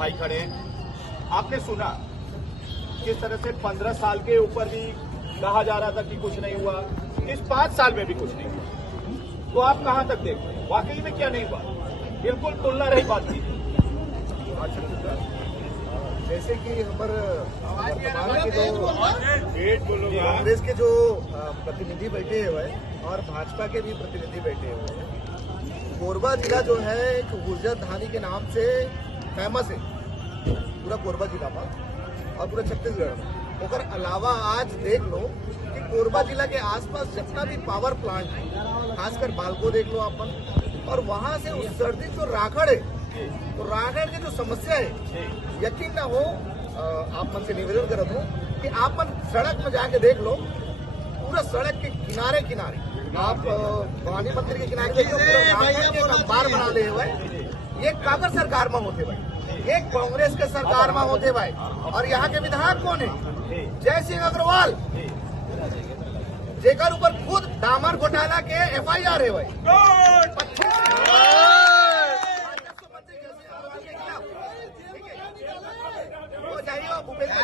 भाई खड़े हैं। आपने सुना किस तरह से 15 साल के ऊपर भी कहा जा रहा था कि कुछ नहीं हुआ, इस 5 साल में भी कुछ नहीं हुआ। तो आप कहां तक देखते हैं वाकई में क्या नहीं हुआ? बिल्कुल तुलना रही बात की। जैसे कि हमारे वर्तमान के जो कांग्रेस के जो प्रतिनिधि बैठे हुए हैं और भाजपा के भी प्रतिनिधि बैठे हुए हैं, कोरबा जिला जो है एक ऊर्जा धानी के नाम से फेमस है पूरा कोरबा जिला में और पूरे छत्तीसगढ़ में। और अलावा आज देख लो कि कोरबा जिला के आसपास जितना भी पावर प्लांट है, खासकर बालको देख लो अपन, और वहां से उत्सर्जित जो राखड़ है, तो राखड़ की जो समस्या है, यकीन ना हो, आप मन से निवेदन करत हूँ कि आप मन सड़क में जाके देख लो, पूरा सड़क के किनारे किनारे आप पानी मंदिर के किनारे देख लो, पूरा राखड़ के अंबार बना ले हुए। ये कांग्रेस सरकार में होते भाई, एक कांग्रेस के सरकार में होते भाई। और यहाँ के विधायक कौन है? जय सिंह अग्रवाल, जेकर ऊपर खुद दामन घोटाला के FIR है भाई। भूपेंद्र